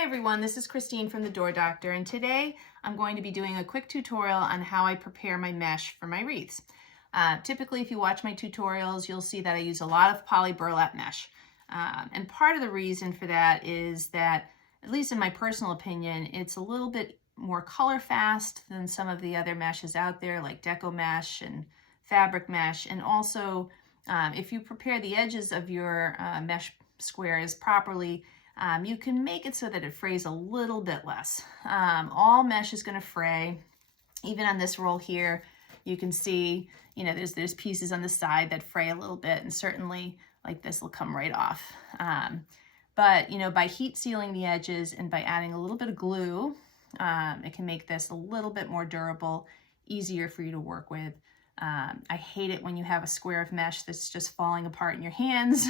Hi everyone, this is Christine from The Door Doctor, and today I'm going to be doing a quick tutorial on how I prepare my mesh for my wreaths. Typically, if you watch my tutorials, you'll see that I use a lot of poly burlap mesh. And part of the reason for that is that, at least in my personal opinion, it's a little bit more color fast than some of the other meshes out there, like deco mesh and fabric mesh. And also, if you prepare the edges of your mesh squares properly, you can make it so that it frays a little bit less. All mesh is going to fray. Even on this roll here, you can see, there's pieces on the side that fray a little bit, and certainly like this will come right off. But by heat sealing the edges and by adding a little bit of glue, it can make this a little bit more durable, easier for you to work with. I hate it when you have a square of mesh that's just falling apart in your hands.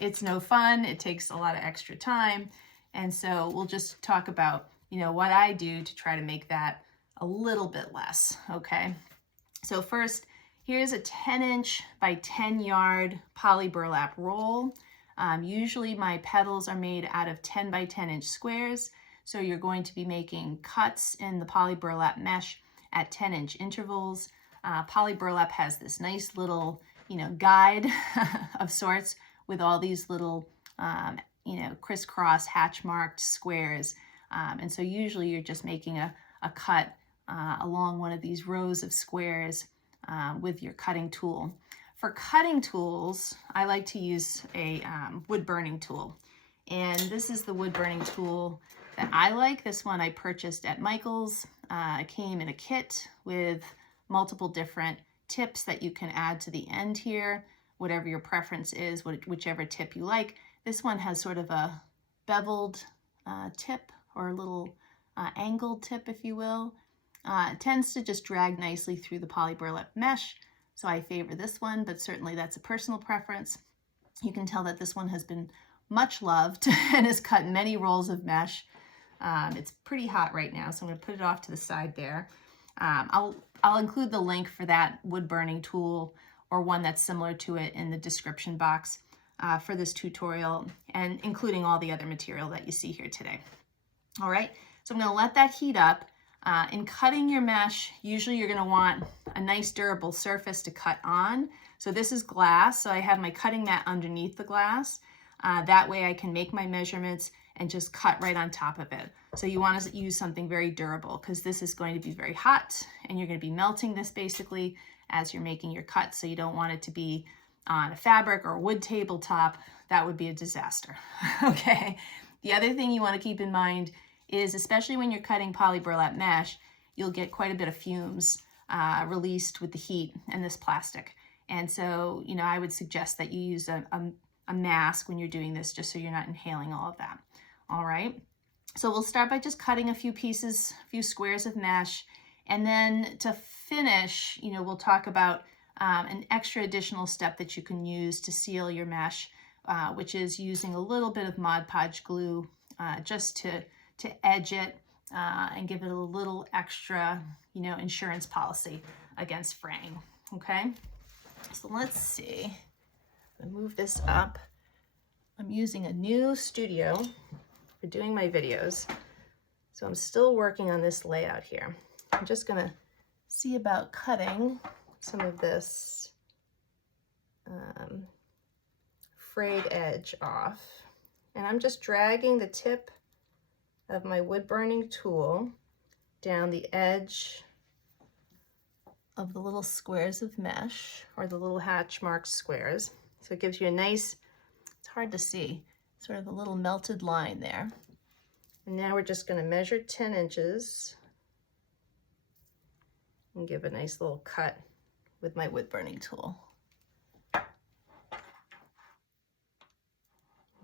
It's no fun. It takes a lot of extra time. And so we'll just talk about, what I do to try to make that a little bit less, okay? So first, here's a 10-inch by 10-yard poly burlap roll. Usually my petals are made out of 10 by 10-inch squares. So you're going to be making cuts in the poly burlap mesh at 10-inch intervals. Poly burlap has this nice little, guide of sorts with all these little, crisscross hatch marked squares. And so usually you're just making a cut along one of these rows of squares with your cutting tool. For cutting tools, I like to use a wood burning tool. And this is the wood burning tool that I like. This one I purchased at Michael's. It came in a kit with multiple different tips that you can add to the end here, whatever your preference is, whichever tip you like. This one has sort of a beveled tip, or a little angled tip, if you will. It tends to just drag nicely through the poly burlap mesh, so I favor this one, but certainly that's a personal preference. You can tell that this one has been much loved and has cut many rolls of mesh. It's pretty hot right now, so I'm going to put it off to the side there. I'll include the link for that wood burning tool or one that's similar to it in the description box for this tutorial, and including all the other material that you see here today. All right, so I'm going to let that heat up. In cutting your mesh, usually you're going to want a nice durable surface to cut on. So this is glass, so I have my cutting mat underneath the glass. That way I can make my measurements and just cut right on top of it. So you want to use something very durable, because this is going to be very hot and you're going to be melting this basically as you're making your cut. So you don't want it to be on a fabric or a wood tabletop. That would be a disaster. Okay. The other thing you want to keep in mind is, especially when you're cutting poly burlap mesh, you'll get quite a bit of fumes released with the heat and this plastic. And so, I would suggest that you use a mask when you're doing this, just so you're not inhaling all of that. All right. So we'll start by just cutting a few pieces, a few squares of mesh. And then to finish, we'll talk about an extra additional step that you can use to seal your mesh, which is using a little bit of Mod Podge glue just to edge it and give it a little extra, insurance policy against fraying. Okay. So let's see. I'll move this up. I'm using a new studio for doing my videos, so I'm still working on this layout here. I'm just gonna see about cutting some of this frayed edge off, and I'm just dragging the tip of my wood burning tool down the edge of the little squares of mesh, or the little hatch marked squares. So it gives you a nice, it's hard to see, sort of a little melted line there. And now we're just going to measure 10 inches and give a nice little cut with my wood burning tool.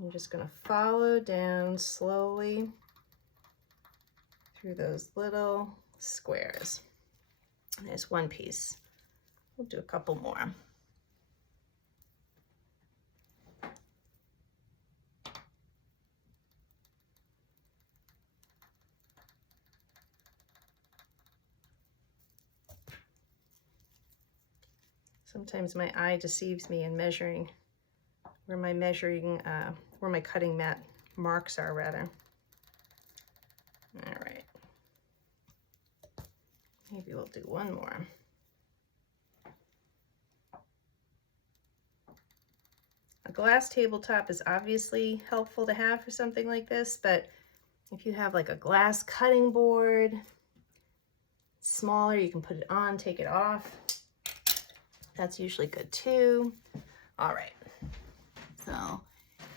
I'm just going to follow down slowly through those little squares. There's one piece. We'll do a couple more. Sometimes my eye deceives me in measuring where my cutting mat marks are, rather. All right. Maybe we'll do one more. A glass tabletop is obviously helpful to have for something like this, but if you have like a glass cutting board, smaller, you can put it on, take it off. That's usually good too. All right, so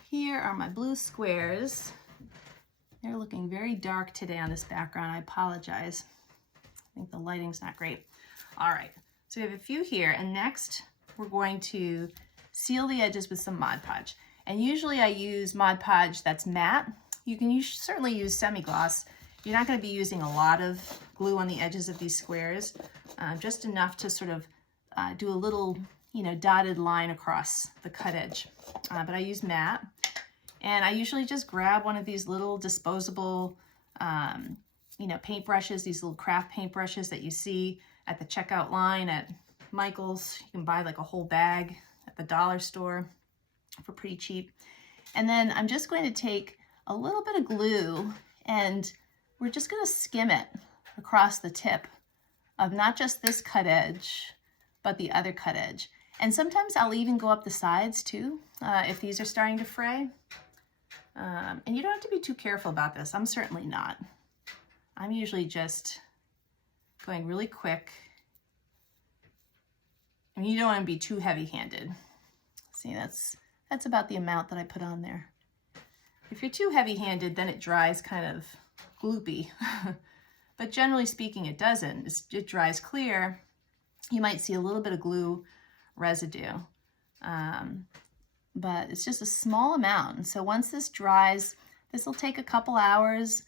here are my blue squares. They're looking very dark today on this background. I apologize. I think the lighting's not great. All right, so we have a few here, and next we're going to seal the edges with some Mod Podge. And usually I use Mod Podge that's matte. You can certainly use semi-gloss. You're not going to be using a lot of glue on the edges of these squares, just enough to sort of do a little, dotted line across the cut edge. But I use matte, and I usually just grab one of these little disposable, paint brushes, these little craft paint brushes that you see at the checkout line at Michael's. You can buy like a whole bag at the dollar store for pretty cheap. And then I'm just going to take a little bit of glue, and we're just going to skim it across the tip of not just this cut edge, but the other cut edge. And sometimes I'll even go up the sides too, if these are starting to fray. And you don't have to be too careful about this. I'm certainly not. I'm usually just going really quick. I mean, you don't want to be too heavy-handed. See, that's about the amount that I put on there. If you're too heavy-handed, then it dries kind of gloopy. But generally speaking, it doesn't. It dries clear. You might see a little bit of glue residue, but it's just a small amount. And so once this dries, this will take a couple hours.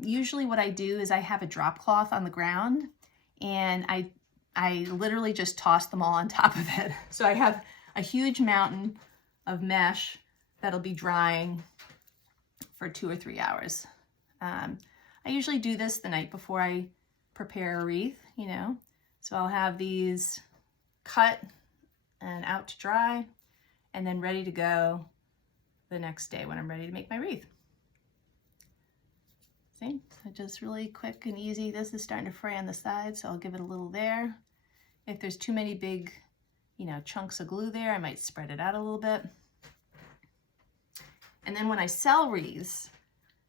Usually what I do is I have a drop cloth on the ground, and I literally just toss them all on top of it. So I have a huge mountain of mesh that'll be drying for 2 or 3 hours. I usually do this the night before I prepare a wreath, So I'll have these cut and out to dry, and then ready to go the next day when I'm ready to make my wreath. See, so just really quick and easy. This is starting to fray on the side, so I'll give it a little there. If there's too many big, chunks of glue there, I might spread it out a little bit. And then when I sell wreaths,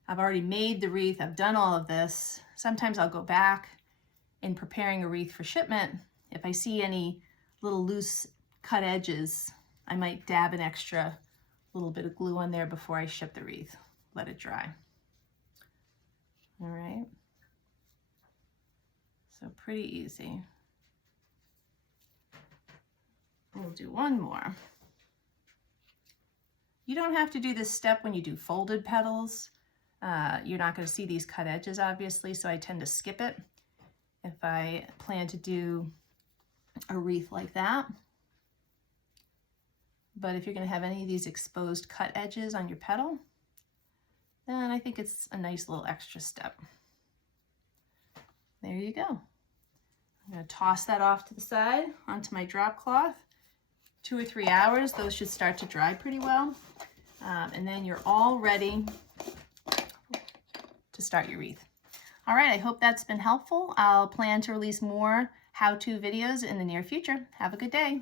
I've already made the wreath, I've done all of this. Sometimes I'll go back in preparing a wreath for shipment. If I see any little loose cut edges, I might dab an extra little bit of glue on there before I ship the wreath. Let it dry. All right. So pretty easy. We'll do one more. You don't have to do this step when you do folded petals. You're not going to see these cut edges, obviously, so I tend to skip it if I plan to do a wreath like that. But if you're going to have any of these exposed cut edges on your petal, then I think it's a nice little extra step. There you go. I'm going to toss that off to the side onto my drop cloth. 2 or 3 hours, those should start to dry pretty well. And then you're all ready to start your wreath. All right, I hope that's been helpful. I'll plan to release more how-to videos in the near future. Have a good day.